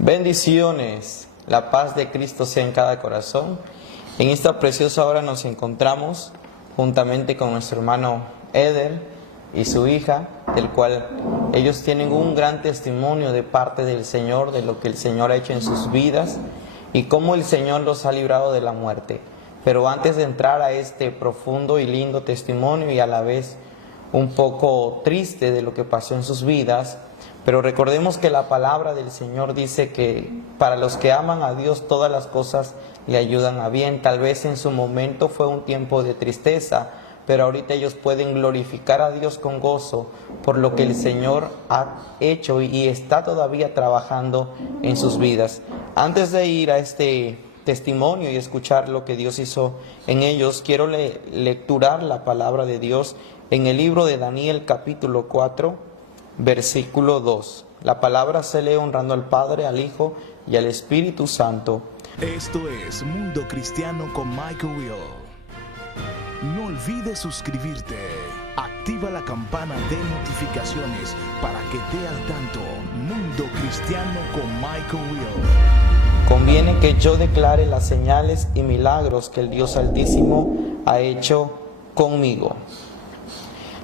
Bendiciones, la paz de Cristo sea en cada corazón. En esta preciosa hora nos encontramos juntamente con nuestro hermano Eder y su hija, del cual ellos tienen un gran testimonio de parte del Señor, de lo que el Señor ha hecho en sus vidas y cómo el Señor los ha librado de la muerte. Pero antes de entrar a este profundo y lindo testimonio y a la vez un poco triste de lo que pasó en sus vidas, pero recordemos que la palabra del Señor dice que para los que aman a Dios todas las cosas le ayudan a bien. Tal vez en su momento fue un tiempo de tristeza, pero ahorita ellos pueden glorificar a Dios con gozo por lo que el Señor ha hecho y está todavía trabajando en sus vidas. Antes de ir a este testimonio y escuchar lo que Dios hizo en ellos, quiero lecturar la palabra de Dios en el libro de Daniel capítulo 4, versículo 2. La palabra se lee honrando al Padre, al Hijo y al Espíritu Santo. Esto es Mundo Cristiano con Michael Will. No olvides suscribirte. Activa la campana de notificaciones para que te al tanto. Mundo Cristiano con Michael Will. Conviene que yo declare las señales y milagros que el Dios Altísimo ha hecho conmigo.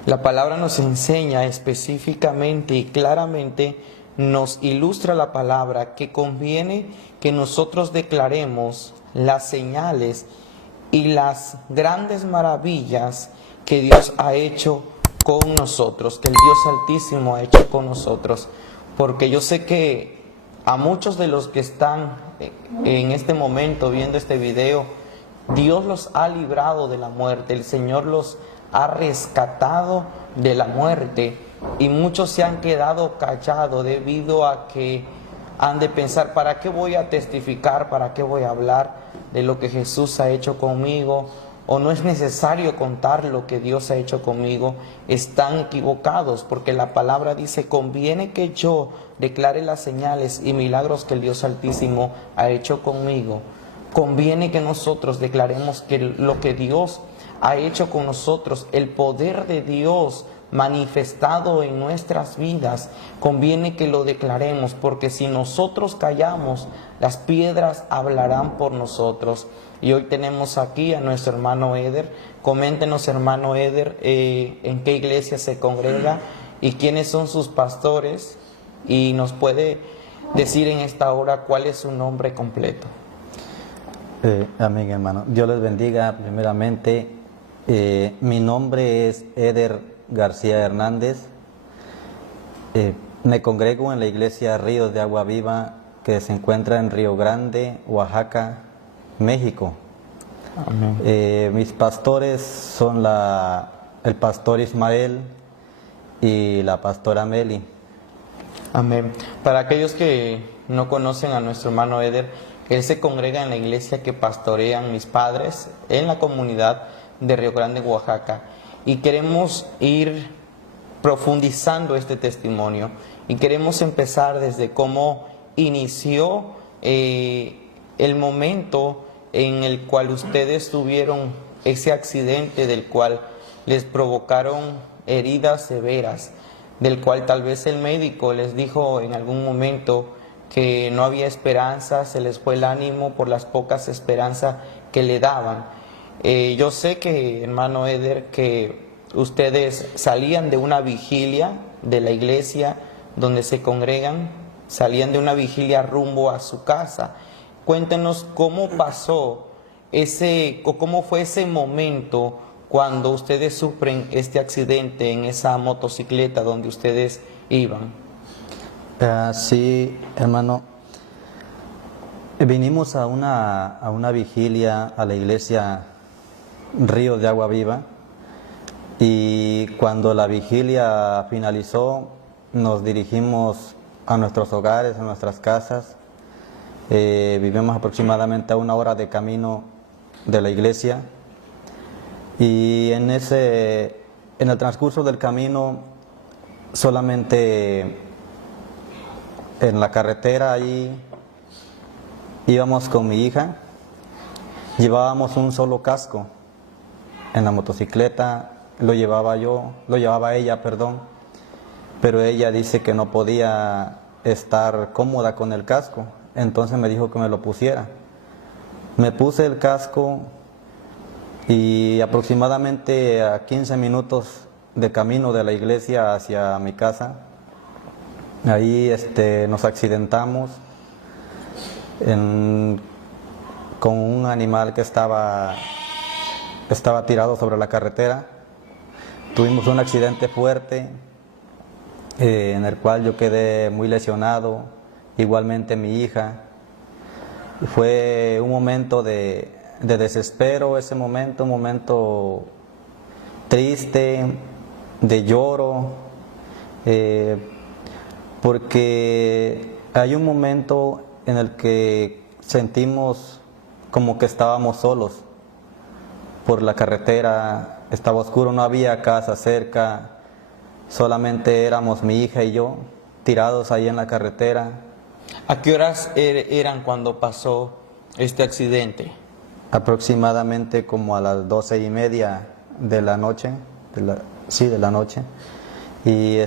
La palabra nos enseña específicamente y claramente, nos ilustra la palabra que conviene que nosotros declaremos las señales y las grandes maravillas que Dios ha hecho con nosotros, que el Dios Altísimo ha hecho con nosotros. Porque yo sé que a muchos de los que están en este momento viendo este video, Dios los ha librado de la muerte, el Señor los ha rescatado de la muerte, y muchos se han quedado callados debido a que han de pensar: ¿para qué voy a testificar? ¿Para qué voy a hablar de lo que Jesús ha hecho conmigo? ¿O no es necesario contar lo que Dios ha hecho conmigo? Están equivocados, porque la palabra dice: conviene que yo declare las señales y milagros que el Dios Altísimo ha hecho conmigo. Conviene que nosotros declaremos que lo que Dios ha hecho con nosotros, el poder de Dios manifestado en nuestras vidas, conviene que lo declaremos, porque si nosotros callamos, las piedras hablarán por nosotros. Y hoy tenemos aquí a nuestro hermano Eder. Coméntenos, hermano Eder, en qué iglesia se congrega y quiénes son sus pastores, y nos puede decir en esta hora cuál es su nombre completo. Amén, hermano. Dios les bendiga. Primeramente, mi nombre es Eder García Hernández. Me congrego en la iglesia Ríos de Agua Viva, que se encuentra en Río Grande, Oaxaca, México. Amén. Mis pastores son el pastor Ismael y la pastora Meli. Amén. Para aquellos que no conocen a nuestro hermano Eder, él se congrega en la iglesia que pastorean mis padres en la comunidad de Río Grande, Oaxaca. Y queremos ir profundizando este testimonio. Y queremos empezar desde cómo inició el momento en el cual ustedes tuvieron ese accidente del cual les provocaron heridas severas, del cual tal vez el médico les dijo en algún momento que no había esperanza, se les fue el ánimo por las pocas esperanzas que le daban. Yo sé que, hermano Eder, que ustedes salían de una vigilia de la iglesia donde se congregan, salían de una vigilia rumbo a su casa. Cuéntenos cómo pasó cómo fue ese momento cuando ustedes sufren este accidente en esa motocicleta donde ustedes iban. Sí, hermano. Vinimos a una vigilia a la iglesia Río de Agua Viva, y cuando la vigilia finalizó nos dirigimos a nuestros hogares, a nuestras casas. Vivimos aproximadamente a 1 hora de camino de la iglesia, y en el transcurso del camino, solamente en la carretera ahí íbamos con mi hija, llevábamos un solo casco. En la motocicleta lo llevaba ella, pero ella dice que no podía estar cómoda con el casco. Entonces me dijo que me lo pusiera. Me puse el casco y aproximadamente a 15 minutos de camino de la iglesia hacia mi casa, ahí nos accidentamos con un animal que estaba tirado sobre la carretera. Tuvimos un accidente fuerte en el cual yo quedé muy lesionado, igualmente mi hija. Fue un momento de desespero, ese momento, un momento triste, de lloro, porque hay un momento en el que sentimos como que estábamos solos por la carretera, estaba oscuro, no había casa cerca, solamente éramos mi hija y yo, tirados ahí en la carretera. ¿A qué horas eran cuando pasó este accidente? Aproximadamente como a las 12:30 de la noche, de la noche. Y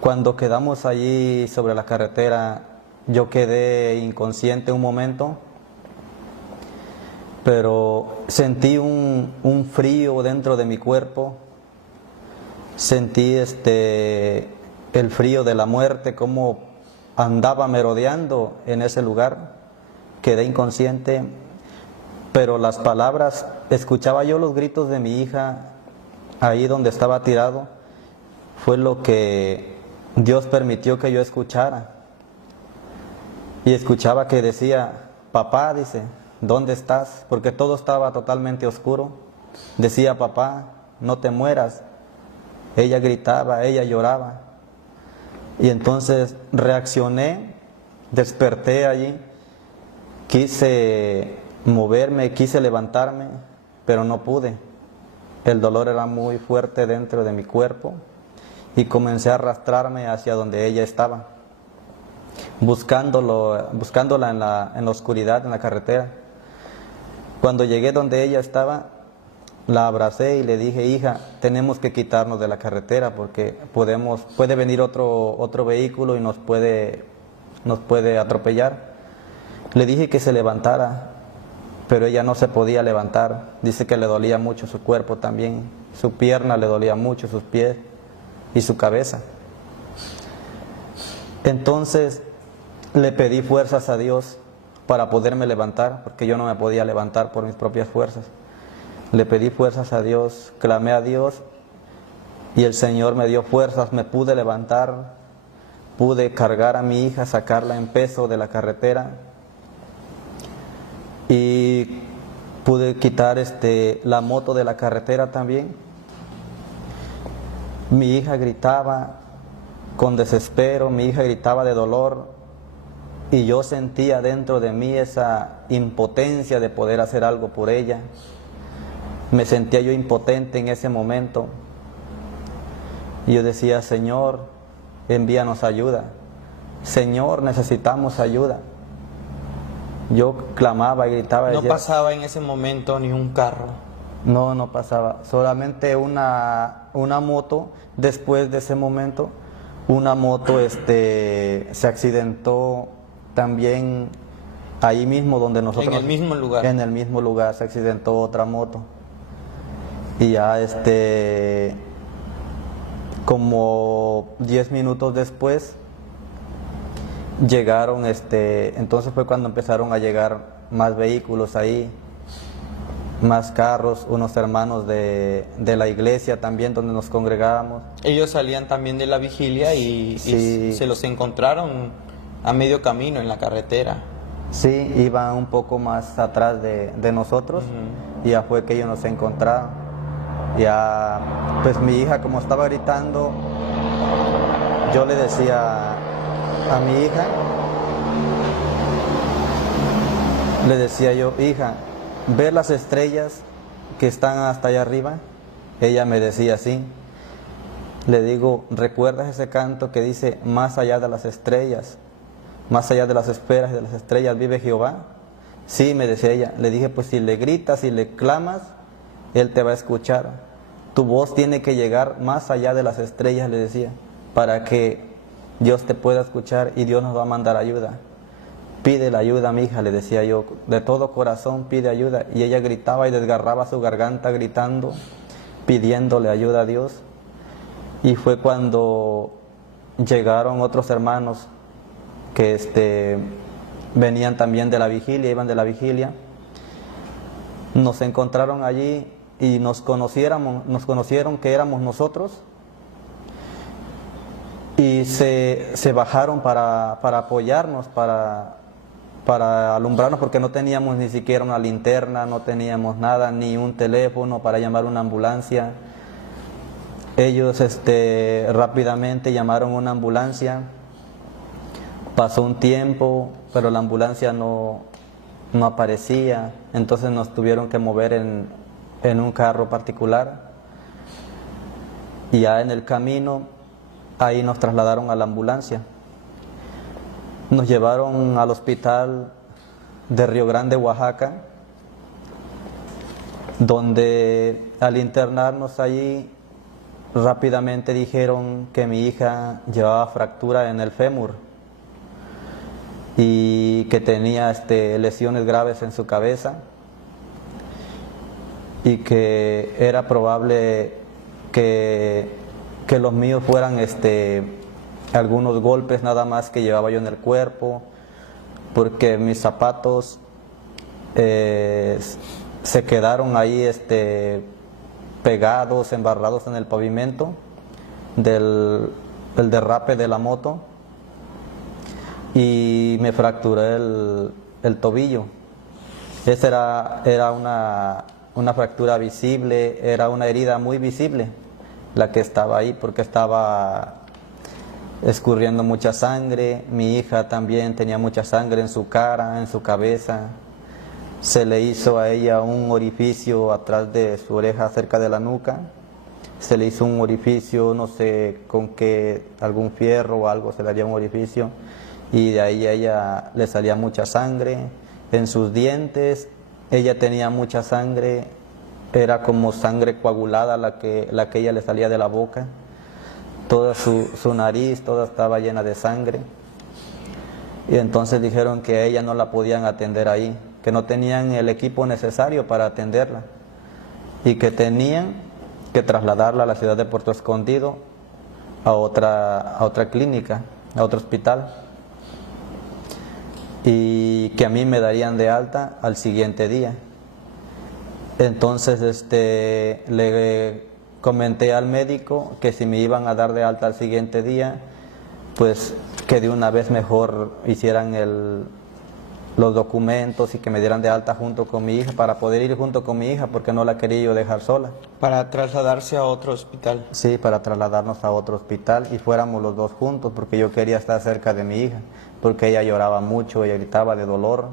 cuando quedamos allí sobre la carretera, yo quedé inconsciente un momento, pero sentí un frío dentro de mi cuerpo, sentí el frío de la muerte, como andaba merodeando en ese lugar. Quedé inconsciente, pero las palabras, escuchaba yo los gritos de mi hija ahí donde estaba tirado, fue lo que Dios permitió que yo escuchara. Y escuchaba que decía, papá, dice, ¿dónde estás? Porque todo estaba totalmente oscuro. Decía, papá, no te mueras. Ella gritaba, ella lloraba. Y entonces reaccioné, desperté allí, quise moverme, quise levantarme, pero no pude. El dolor era muy fuerte dentro de mi cuerpo y comencé a arrastrarme hacia donde ella estaba, buscándola en la oscuridad, en la carretera. Cuando llegué donde ella estaba, la abracé y le dije, hija, tenemos que quitarnos de la carretera porque puede venir otro vehículo y nos puede atropellar. Le dije que se levantara, pero ella no se podía levantar. Dice que le dolía mucho su cuerpo también, su pierna le dolía mucho, sus pies y su cabeza. Entonces le pedí fuerzas a Dios para poderme levantar, porque yo no me podía levantar por mis propias fuerzas. Le pedí fuerzas a Dios, clamé a Dios y el Señor me dio fuerzas, me pude levantar, pude cargar a mi hija, sacarla en peso de la carretera y pude quitar la moto de la carretera también. Mi hija gritaba con desespero, mi hija gritaba de dolor y yo sentía dentro de mí esa impotencia de poder hacer algo por ella. Me sentía yo impotente en ese momento y yo decía, Señor, envíanos ayuda. Señor, necesitamos ayuda. Yo clamaba y gritaba. ¿No pasaba en ese momento ni un carro? No pasaba. Solamente una moto, después de ese momento, una moto se accidentó también ahí mismo donde nosotros... ¿En el mismo lugar? En el mismo lugar se accidentó otra moto. Y ya como 10 minutos después llegaron, entonces fue cuando empezaron a llegar más vehículos ahí, más carros, unos hermanos de la iglesia también donde nos congregábamos. Ellos salían también de la vigilia y se los encontraron a medio camino en la carretera. Sí, iban un poco más atrás de nosotros. Y ya fue que ellos nos encontraron. Ya, pues mi hija, como estaba gritando, yo le decía a mi hija, le decía yo, hija, ¿ves las estrellas que están hasta allá arriba? Ella me decía así. Le digo, ¿recuerdas ese canto que dice, más allá de las estrellas, más allá de las esferas y de las estrellas vive Jehová? Sí, me decía ella. Le dije, pues si le gritas y le clamas, Él te va a escuchar. Tu voz tiene que llegar más allá de las estrellas, le decía, para que Dios te puede escuchar y Dios nos va a mandar ayuda. Pide la ayuda, mi hija, le decía yo, de todo corazón pide ayuda. Y ella gritaba y desgarraba su garganta gritando, pidiéndole ayuda a Dios. Y fue cuando llegaron otros hermanos que venían también de la vigilia, iban de la vigilia. Nos encontraron allí y nos conocieron que éramos nosotros. Y se bajaron para apoyarnos, para alumbrarnos, porque no teníamos ni siquiera una linterna, no teníamos nada, ni un teléfono para llamar una ambulancia. Ellos rápidamente llamaron una ambulancia. Pasó un tiempo, pero la ambulancia no aparecía, entonces nos tuvieron que mover en un carro particular. Y ya en el camino, ahí nos trasladaron a la ambulancia. Nos llevaron al hospital de Río Grande, Oaxaca, donde al internarnos allí, rápidamente dijeron que mi hija llevaba fractura en el fémur y que tenía lesiones graves en su cabeza y que era probable que los míos fueran algunos golpes nada más que llevaba yo en el cuerpo, porque mis zapatos se quedaron ahí pegados, embarrados en el pavimento del derrape de la moto, y me fracturé el tobillo. Esa era una fractura visible, era una herida muy visible la que estaba ahí, porque estaba escurriendo mucha sangre. Mi hija también tenía mucha sangre en su cara, en su cabeza. Se le hizo a ella un orificio atrás de su oreja, cerca de la nuca. Se le hizo un orificio, no sé con qué, algún fierro o algo, se le haría un orificio. Y de ahí a ella le salía mucha sangre. En sus dientes, ella tenía mucha sangre. Era como sangre coagulada la que ella le salía de la boca. Toda su nariz, toda estaba llena de sangre. Y entonces dijeron que a ella no la podían atender ahí, que no tenían el equipo necesario para atenderla y que tenían que trasladarla a la ciudad de Puerto Escondido a otra clínica, a otro hospital, y que a mí me darían de alta al siguiente día. Entonces le comenté al médico que si me iban a dar de alta al siguiente día, pues que de una vez mejor hicieran los documentos y que me dieran de alta junto con mi hija, para poder ir junto con mi hija, porque no la quería yo dejar sola. Para trasladarse a otro hospital. Sí, para trasladarnos a otro hospital y fuéramos los dos juntos, porque yo quería estar cerca de mi hija, porque ella lloraba mucho, ella gritaba de dolor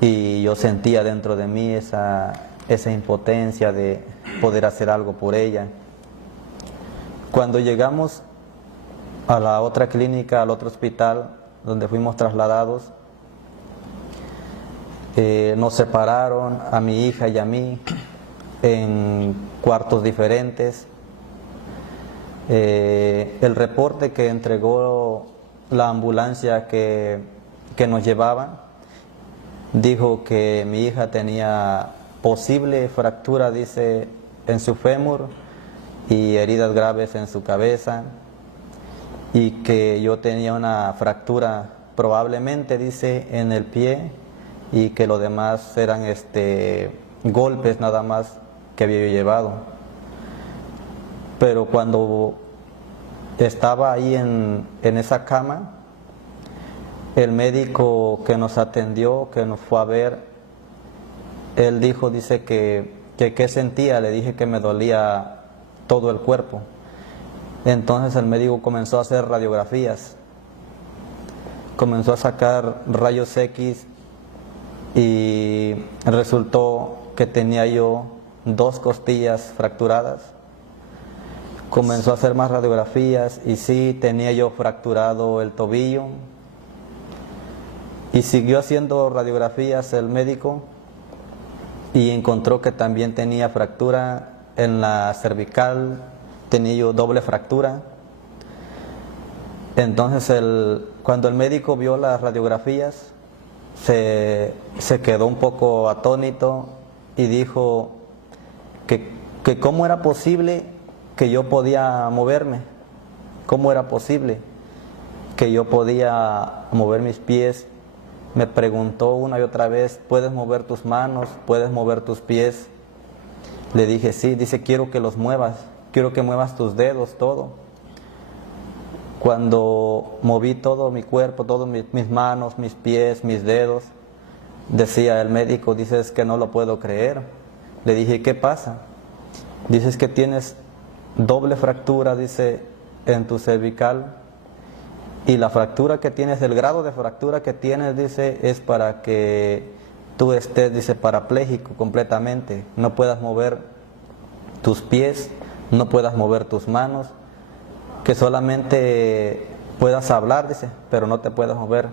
y yo sentía dentro de mí esa impotencia de poder hacer algo por ella. Cuando llegamos a la otra clínica, al otro hospital donde fuimos trasladados, nos separaron a mi hija y a mí en cuartos diferentes. El reporte que entregó la ambulancia que nos llevaba dijo que mi hija tenía posible fractura, dice, en su fémur y heridas graves en su cabeza, y que yo tenía una fractura probablemente, dice, en el pie, y que lo demás eran golpes nada más que había yo llevado. Pero cuando estaba ahí en esa cama, el médico que nos atendió, que nos fue a ver, él dice que qué sentía. Le dije que me dolía todo el cuerpo. Entonces el médico comenzó a hacer radiografías, comenzó a sacar rayos X y resultó que tenía yo 2 costillas fracturadas. Comenzó a hacer más radiografías y sí, tenía yo fracturado el tobillo. Y siguió haciendo radiografías el médico y encontró que también tenía fractura en la cervical, tenía yo doble fractura. Entonces cuando el médico vio las radiografías, se quedó un poco atónito y dijo que cómo era posible que yo podía moverme, cómo era posible que yo podía mover mis pies. Me preguntó una y otra vez, ¿puedes mover tus manos? ¿Puedes mover tus pies? Le dije, sí. Dice, quiero que los muevas, quiero que muevas tus dedos, todo. Cuando moví todo mi cuerpo, todas mis manos, mis pies, mis dedos, decía el médico, dice, es que no lo puedo creer. Le dije, ¿qué pasa? Dice, es que tienes doble fractura, dice, en tu cervical. Y la fractura que tienes, el grado de fractura que tienes, dice, es para que tú estés, dice, parapléjico completamente. No puedas mover tus pies, no puedas mover tus manos, que solamente puedas hablar, dice, pero no te puedas mover.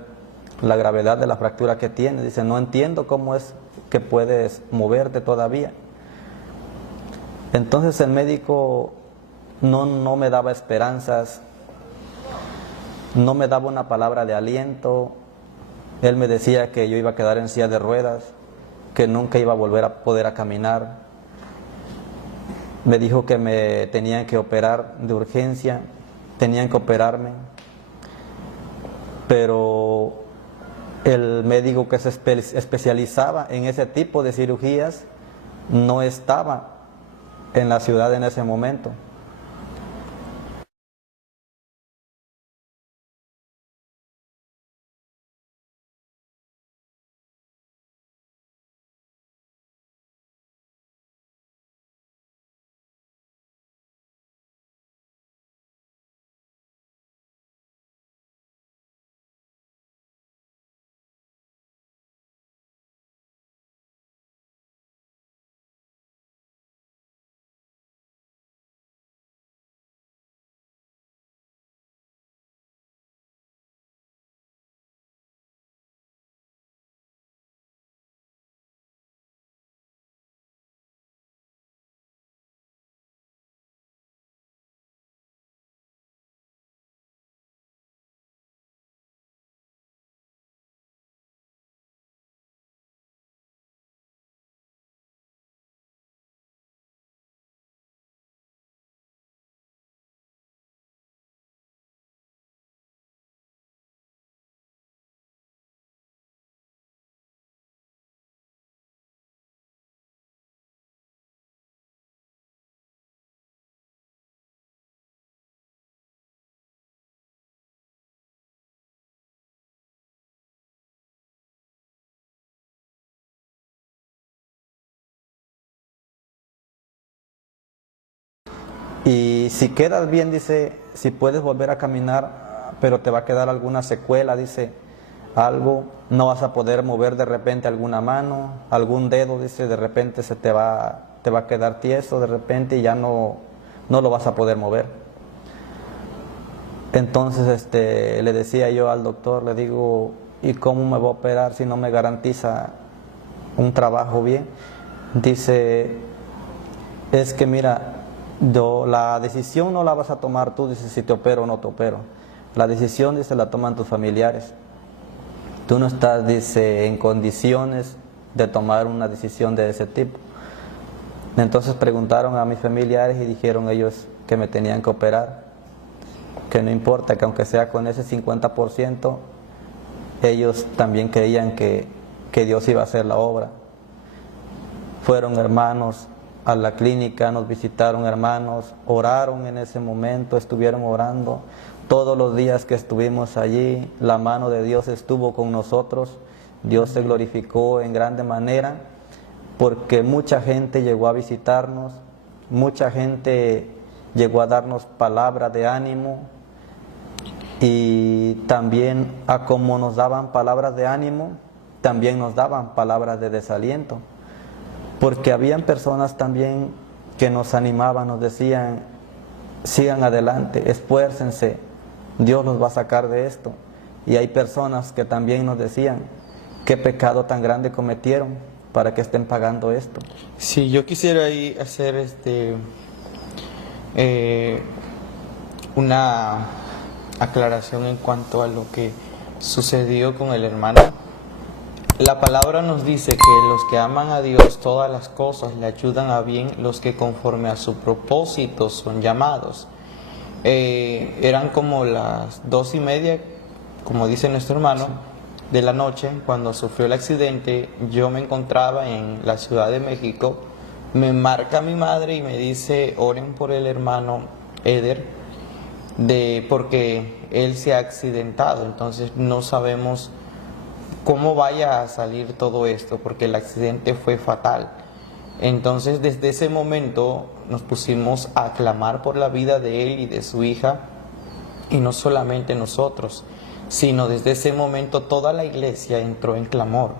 La gravedad de la fractura que tienes, dice, no entiendo cómo es que puedes moverte todavía. Entonces el médico no me daba esperanzas, no me daba una palabra de aliento. Él me decía que yo iba a quedar en silla de ruedas, que nunca iba a volver a poder caminar. Me dijo que me tenían que operar de urgencia, tenían que operarme, pero el médico que se especializaba en ese tipo de cirugías no estaba en la ciudad en ese momento. Y si quedas bien, dice, si puedes volver a caminar, pero te va a quedar alguna secuela, dice, algo, no vas a poder mover de repente alguna mano, algún dedo, dice, de repente te va a quedar tieso de repente y ya no lo vas a poder mover. Entonces le decía yo al doctor, le digo, ¿y cómo me voy a operar si no me garantiza un trabajo bien? Dice, es que mira, la decisión no la vas a tomar tú, dice, si te opero o no te opero. La decisión, dice, la toman tus familiares. Tú no estás, dice, en condiciones de tomar una decisión de ese tipo. Entonces preguntaron a mis familiares y dijeron ellos que me tenían que operar, que no importa, que aunque sea con ese 50%, ellos también creían que Dios iba a hacer la obra. Fueron hermanos a la clínica, nos visitaron hermanos, oraron en ese momento, estuvieron orando. Todos los días que estuvimos allí, la mano de Dios estuvo con nosotros. Dios se glorificó en grande manera, porque mucha gente llegó a visitarnos, mucha gente llegó a darnos palabra de ánimo, y también a como nos daban palabras de ánimo, también nos daban palabras de desaliento. Porque habían personas también que nos animaban, nos decían, sigan adelante, esfuércense, Dios los va a sacar de esto. Y hay personas que también nos decían, qué pecado tan grande cometieron para que estén pagando esto. Sí, yo quisiera ahí hacer una aclaración en cuanto a lo que sucedió con el hermano. La palabra nos dice que los que aman a Dios, todas las cosas le ayudan a bien, los que conforme a su propósito son llamados. Eran como las 2:30, como dice nuestro hermano, de la noche, cuando sufrió el accidente. Yo me encontraba en la Ciudad de México. Me marca mi madre y me dice: oren por el hermano Eder, porque él se ha accidentado. Entonces no sabemos cómo vaya a salir todo esto, porque el accidente fue fatal. Entonces desde ese momento nos pusimos a clamar por la vida de él y de su hija, y no solamente nosotros, sino desde ese momento toda la iglesia entró en clamor.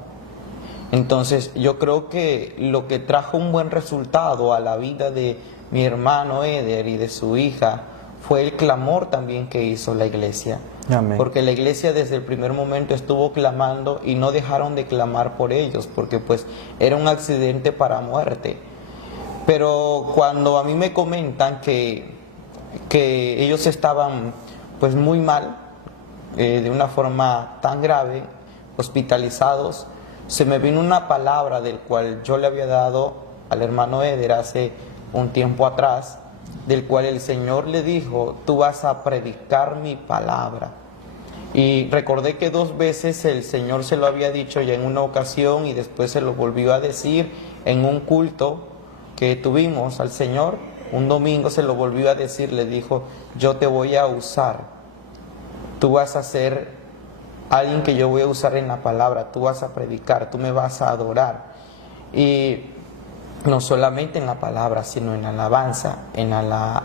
Entonces yo creo que lo que trajo un buen resultado a la vida de mi hermano Eder y de su hija fue el clamor también que hizo la iglesia. Amén. Porque la iglesia desde el primer momento estuvo clamando y no dejaron de clamar por ellos, porque pues era un accidente para muerte. Pero cuando a mí me comentan que ellos estaban pues muy mal, de una forma tan grave, hospitalizados, se me vino una palabra del cual yo le había dado al hermano Eder hace un tiempo atrás, del cual el Señor le dijo: tú vas a predicar mi palabra. Y recordé que 2 veces el Señor se lo había dicho ya en una ocasión, y después se lo volvió a decir en un culto que tuvimos al Señor. Un domingo se lo volvió a decir, le dijo: yo te voy a usar, tú vas a ser alguien que yo voy a usar en la palabra, tú vas a predicar, tú me vas a adorar. Y no solamente en la palabra, sino en alabanza,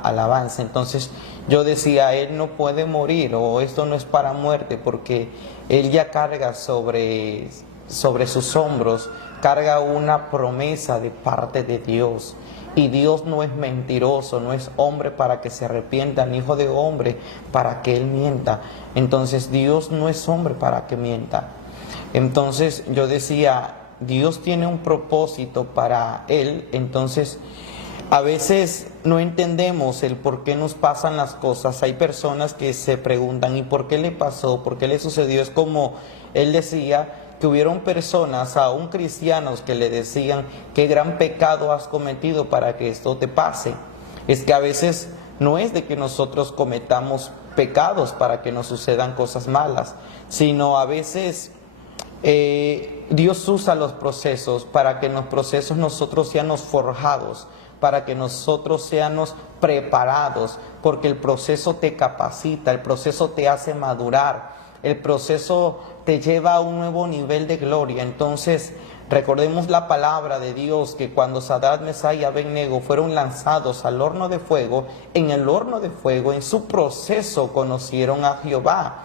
alabanza. Entonces yo decía: él no puede morir, o esto no es para muerte, porque él ya carga sobre sus hombros, carga una promesa de parte de Dios. Y Dios no es mentiroso, no es hombre para que se arrepienta, ni hijo de hombre para que él mienta. Entonces Dios no es hombre para que mienta. Entonces yo decía: Dios tiene un propósito para él. Entonces a veces no entendemos el por qué nos pasan las cosas. Hay personas que se preguntan: ¿y por qué le pasó? ¿Por qué le sucedió? Es como él decía, que hubieron personas, aún cristianos, que le decían: qué gran pecado has cometido para que esto te pase. Es que a veces no es de que nosotros cometamos pecados para que nos sucedan cosas malas, sino a veces Dios usa los procesos para que en los procesos nosotros seamos forjados, para que nosotros seamos preparados, porque el proceso te capacita, el proceso te hace madurar, el proceso te lleva a un nuevo nivel de gloria. Entonces recordemos la palabra de Dios, que cuando Sadrach, Mesach y Abed-nego fueron lanzados al horno de fuego, en el horno de fuego, en su proceso conocieron a Jehová.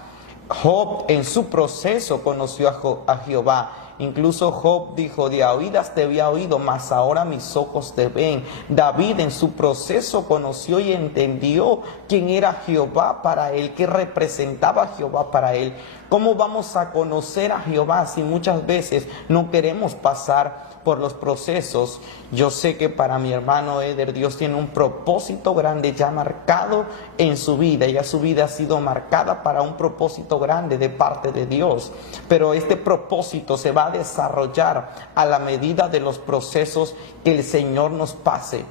Job en su proceso conoció a Jehová. Incluso Job dijo: de a oídas te había oído, mas ahora mis ojos te ven. David en su proceso conoció y entendió quién era Jehová para él, qué representaba Jehová para él. ¿Cómo vamos a conocer a Jehová si muchas veces no queremos pasar por los procesos? Yo sé que para mi hermano Eder, Dios tiene un propósito grande ya marcado en su vida. Ya su vida ha sido marcada para un propósito grande de parte de Dios. Pero este propósito se va a desarrollar a la medida de los procesos que el Señor nos pase.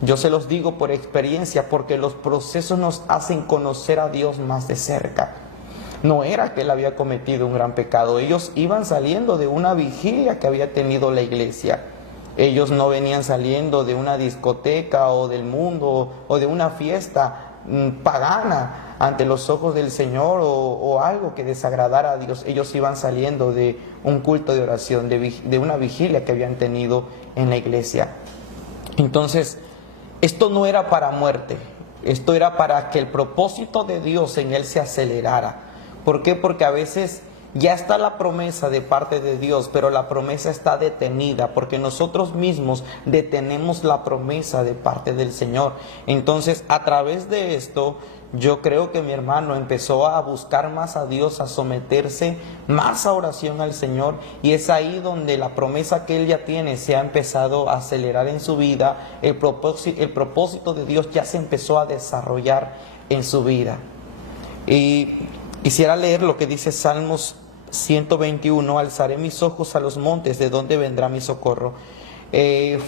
Yo se los digo por experiencia, porque los procesos nos hacen conocer a Dios más de cerca. No era que él había cometido un gran pecado. Ellos iban saliendo de una vigilia que había tenido la iglesia. Ellos no venían saliendo de una discoteca o del mundo o de una fiesta pagana ante los ojos del Señor, o algo que desagradara a Dios. Ellos iban saliendo de un culto de oración, de una vigilia que habían tenido en la iglesia. Entonces, esto no era para muerte. Esto era para que el propósito de Dios en él se acelerara. ¿Por qué? Porque a veces ya está la promesa de parte de Dios, pero la promesa está detenida, porque nosotros mismos detenemos la promesa de parte del Señor. Entonces, a través de esto, yo creo que mi hermano empezó a buscar más a Dios, a someterse más a oración al Señor, y es ahí donde la promesa que él ya tiene se ha empezado a acelerar en su vida. El propósito de Dios ya se empezó a desarrollar en su vida. Y quisiera leer lo que dice Salmos 121, alzaré mis ojos a los montes, ¿de dónde vendrá mi socorro?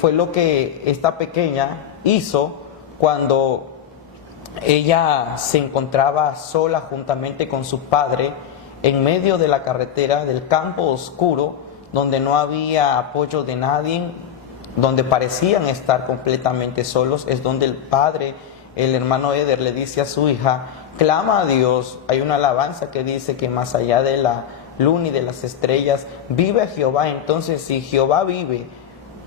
Fue lo que esta pequeña hizo cuando ella se encontraba sola juntamente con su padre en medio de la carretera, del campo oscuro, donde no había apoyo de nadie, donde parecían estar completamente solos. Es donde el padre, el hermano Eder, le dice a su hija: clama a Dios. Hay una alabanza que dice que más allá de la luna y de las estrellas vive Jehová. Entonces, si Jehová vive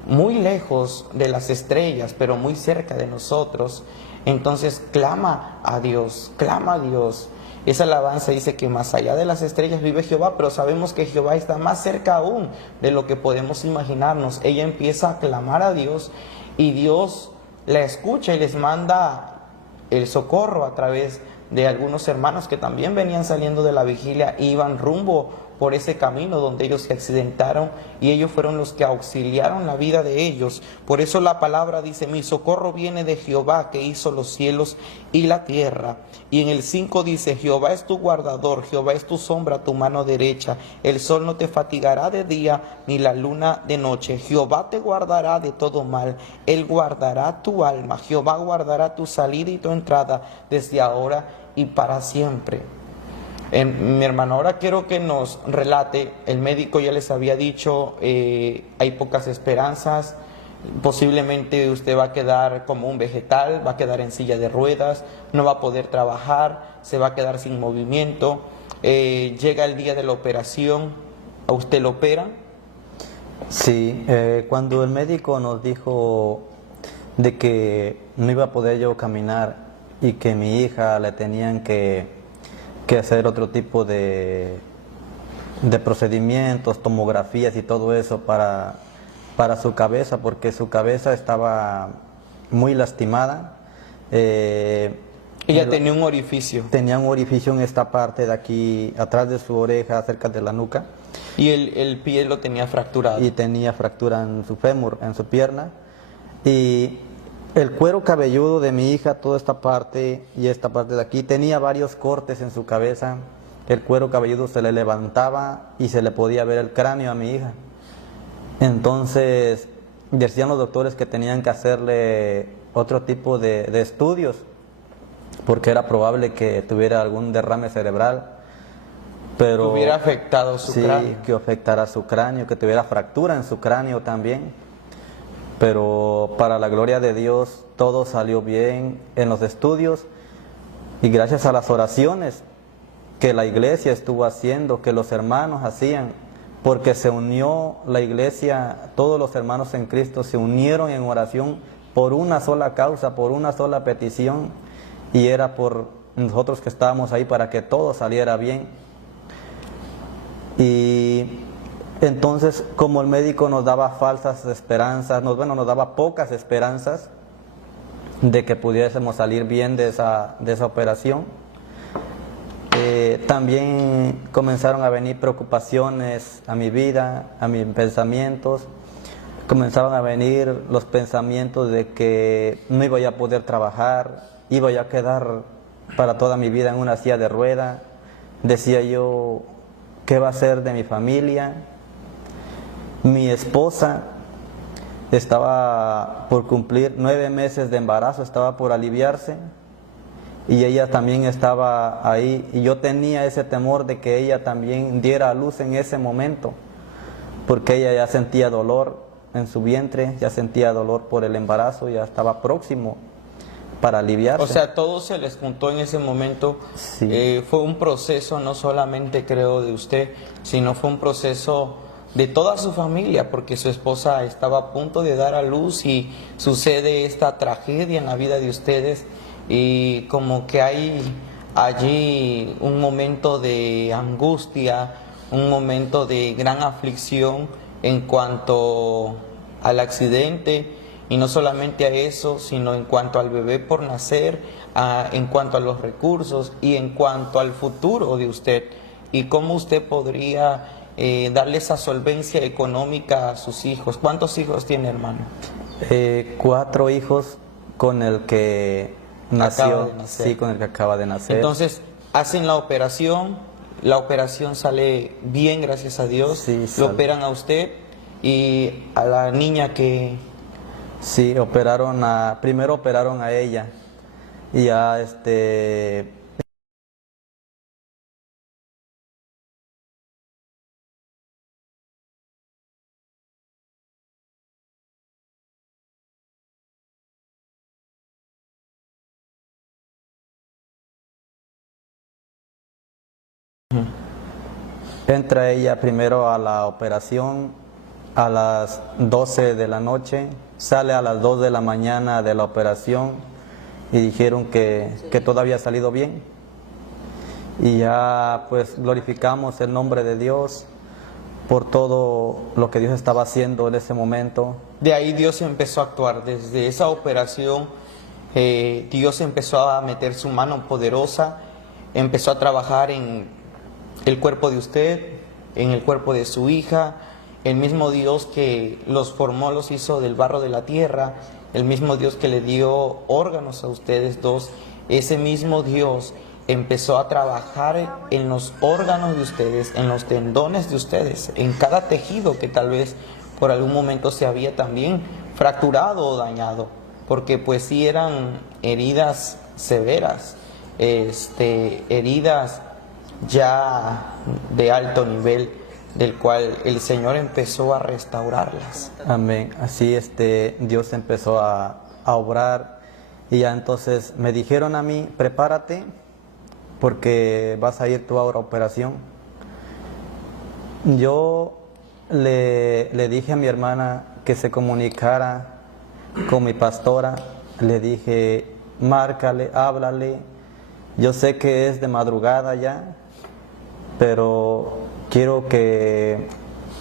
muy lejos de las estrellas, pero muy cerca de nosotros, entonces clama a Dios, clama a Dios. Esa alabanza dice que más allá de las estrellas vive Jehová, pero sabemos que Jehová está más cerca aún de lo que podemos imaginarnos. Ella empieza a clamar a Dios y Dios la escucha y les manda el socorro a través de algunos hermanos que también venían saliendo de la vigilia e iban rumbo por ese camino donde ellos se accidentaron, y ellos fueron los que auxiliaron la vida de ellos. Por eso la palabra dice: mi socorro viene de Jehová, que hizo los cielos y la tierra. Y en el 5 dice: Jehová es tu guardador, Jehová es tu sombra a tu mano derecha, el sol no te fatigará de día, ni la luna de noche. Jehová te guardará de todo mal, él guardará tu alma, Jehová guardará tu salida y tu entrada, desde ahora y para siempre. Mi hermano, ahora quiero que nos relate. El médico ya les había dicho, hay pocas esperanzas, posiblemente usted va a quedar como un vegetal, va a quedar en silla de ruedas, no va a poder trabajar, se va a quedar sin movimiento. Llega el día de la operación, ¿a usted lo operan? Sí, cuando el médico nos dijo de que no iba a poder yo caminar y que mi hija le tenían que hacer otro tipo de procedimientos, tomografías y todo eso para su cabeza, porque su cabeza estaba muy lastimada. Ella tenía un orificio. Tenía un orificio en esta parte de aquí, atrás de su oreja, cerca de la nuca. Y el pie lo tenía fracturado. Y tenía fractura en su fémur, en su pierna. Y el cuero cabelludo de mi hija, toda esta parte y esta parte de aquí, tenía varios cortes en su cabeza. El cuero cabelludo se le levantaba y se le podía ver el cráneo a mi hija. Entonces decían los doctores que tenían que hacerle otro tipo de estudios, porque era probable que tuviera algún derrame cerebral. Pero hubiera afectado su cráneo. Sí, que afectara su cráneo, que tuviera fractura en su cráneo también. Pero para la gloria de Dios todo salió bien en los estudios, y gracias a las oraciones que la iglesia estuvo haciendo, que los hermanos hacían, porque se unió la iglesia, todos los hermanos en Cristo se unieron en oración por una sola causa, por una sola petición, y era por nosotros que estábamos ahí para que todo saliera bien. Y entonces, como el médico nos daba falsas esperanzas, nos daba pocas esperanzas de que pudiésemos salir bien de esa operación, también comenzaron a venir preocupaciones a mi vida, a mis pensamientos. Comenzaron a venir los pensamientos de que no iba a poder trabajar, iba a quedar para toda mi vida en una silla de rueda. Decía yo, ¿qué va a ser de mi familia? Mi esposa estaba por cumplir 9 meses de embarazo, estaba por aliviarse, y ella también estaba ahí, y yo tenía ese temor de que ella también diera a luz en ese momento, porque ella ya sentía dolor en su vientre, ya sentía dolor por el embarazo, ya estaba próximo para aliviarse. O sea, todo se les juntó en ese momento. Sí. Fue un proceso no solamente, creo, de usted, sino fue un proceso de toda su familia, porque su esposa estaba a punto de dar a luz y sucede esta tragedia en la vida de ustedes, y como que hay allí un momento de angustia, un momento de gran aflicción en cuanto al accidente, y no solamente a eso, sino en cuanto al bebé por nacer, en cuanto a los recursos y en cuanto al futuro de usted, y cómo usted podría darle esa solvencia económica a sus hijos. ¿Cuántos hijos tiene, hermano? 4 hijos con el que nació, sí, con el que acaba de nacer. Entonces, hacen la operación sale bien, gracias a Dios, Sí, lo sale. operan a usted y a la niña que... Sí, primero operaron a ella y ya entra ella primero a la operación a las 12 de la noche, sale a las 2 de la mañana de la operación y dijeron que todo había salido bien. Y ya pues glorificamos el nombre de Dios por todo lo que Dios estaba haciendo en ese momento. De ahí Dios empezó a actuar, desde esa operación Dios empezó a meter su mano poderosa, empezó a trabajar en el cuerpo de usted, en el cuerpo de su hija. El mismo Dios que los formó, los hizo del barro de la tierra, el mismo Dios que le dio órganos a ustedes dos, ese mismo Dios empezó a trabajar en los órganos de ustedes, en los tendones de ustedes, en cada tejido que tal vez por algún momento se había también fracturado o dañado, porque pues sí eran heridas severas, heridas ya de alto nivel, del cual el Señor empezó a restaurarlas. Amén. Así Dios empezó a obrar y ya entonces me dijeron a mí, prepárate porque vas a ir tú ahora a operación. Yo le dije a mi hermana que se comunicara con mi pastora, le dije, márcale, háblale, yo sé que es de madrugada ya, pero quiero que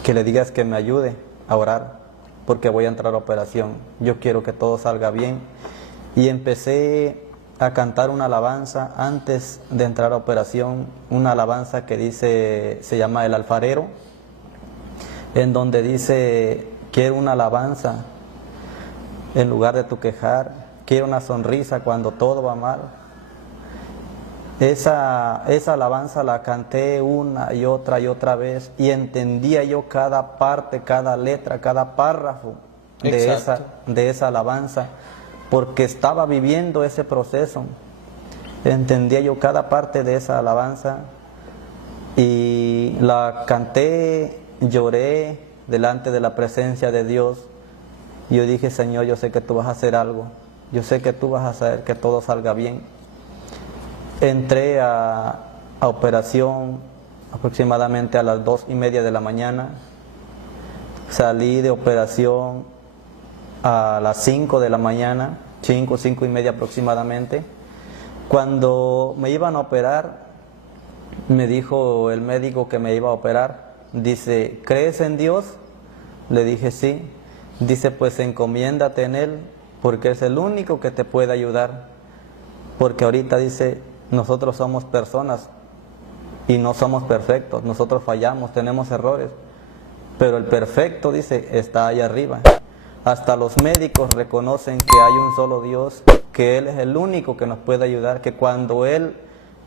le digas que me ayude a orar, porque voy a entrar a operación, yo quiero que todo salga bien. Y empecé a cantar una alabanza antes de entrar a operación, una alabanza que dice, se llama El Alfarero, en donde dice, quiero una alabanza en lugar de tu quejar, quiero una sonrisa cuando todo va mal. Esa alabanza la canté una y otra vez y entendía yo cada parte, cada letra, cada párrafo de esa alabanza, porque estaba viviendo ese proceso. Entendía yo cada parte de esa alabanza y la canté, lloré delante de la presencia de Dios. Yo dije, Señor, yo sé que tú vas a hacer algo, yo sé que tú vas a hacer que todo salga bien. Entré a operación aproximadamente a las 2:30 de la mañana, salí de operación a las 5 de la mañana, 5:30 aproximadamente. Cuando me iban a operar, me dijo el médico que me iba a operar, dice, ¿crees en Dios? Le dije sí. Dice, pues encomiéndate en Él, porque es el único que te puede ayudar. Porque ahorita dice, nosotros somos personas y no somos perfectos, nosotros fallamos, tenemos errores, pero el perfecto, dice, está allá arriba. Hasta los médicos reconocen que hay un solo Dios, que Él es el único que nos puede ayudar, que cuando Él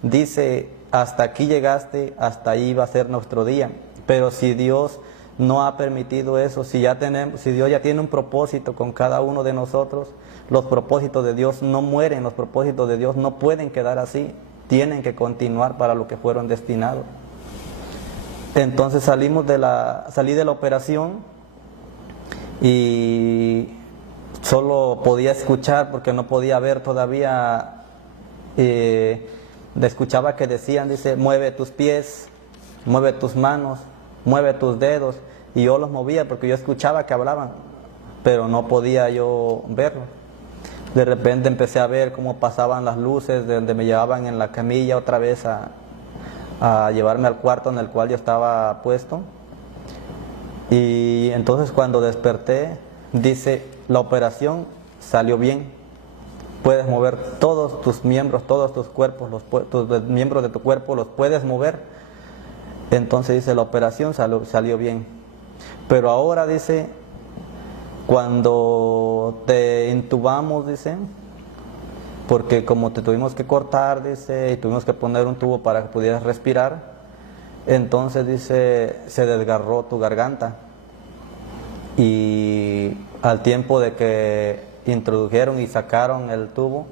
dice, hasta aquí llegaste, hasta ahí va a ser nuestro día. Pero si Dios no ha permitido eso, si Dios ya tiene un propósito con cada uno de nosotros, los propósitos de Dios no mueren, los propósitos de Dios no pueden quedar así, tienen que continuar para lo que fueron destinados. Entonces salí de la operación y solo podía escuchar porque no podía ver todavía. Escuchaba que decían, dice, mueve tus pies, mueve tus manos, mueve tus dedos, y yo los movía porque yo escuchaba que hablaban, pero no podía yo verlo. De repente empecé a ver cómo pasaban las luces de donde me llevaban en la camilla otra vez a llevarme al cuarto en el cual yo estaba puesto. Y entonces cuando desperté, dice, la operación salió bien. Puedes mover todos tus miembros, todos tus cuerpos, tus miembros de tu cuerpo los puedes mover. Entonces dice, la operación salió bien. Pero ahora dice, cuando te intubamos, dice, porque como te tuvimos que cortar, dice, y tuvimos que poner un tubo para que pudieras respirar, entonces dice, se desgarró tu garganta. Y al tiempo de que introdujeron y sacaron el tubo,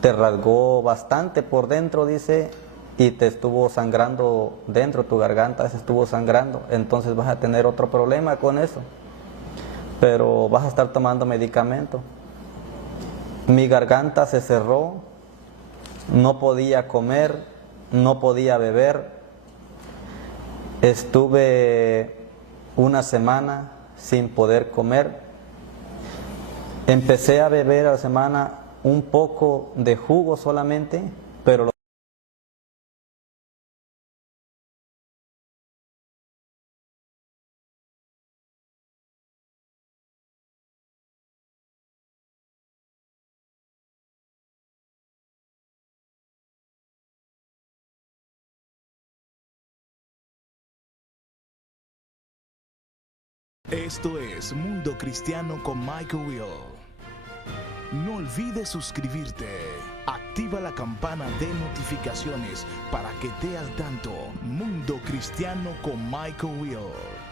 te rasgó bastante por dentro, dice, y te estuvo sangrando dentro, tu garganta se estuvo sangrando. Entonces vas a tener otro problema con eso, pero vas a estar tomando medicamento. Mi garganta se cerró, no podía comer, no podía beber. Estuve una semana sin poder comer. Empecé a beber a la semana un poco de jugo solamente, pero Esto es Mundo Cristiano con Michael Will. No olvides suscribirte. Activa la campana de notificaciones para que te al tanto. Mundo Cristiano con Michael Will.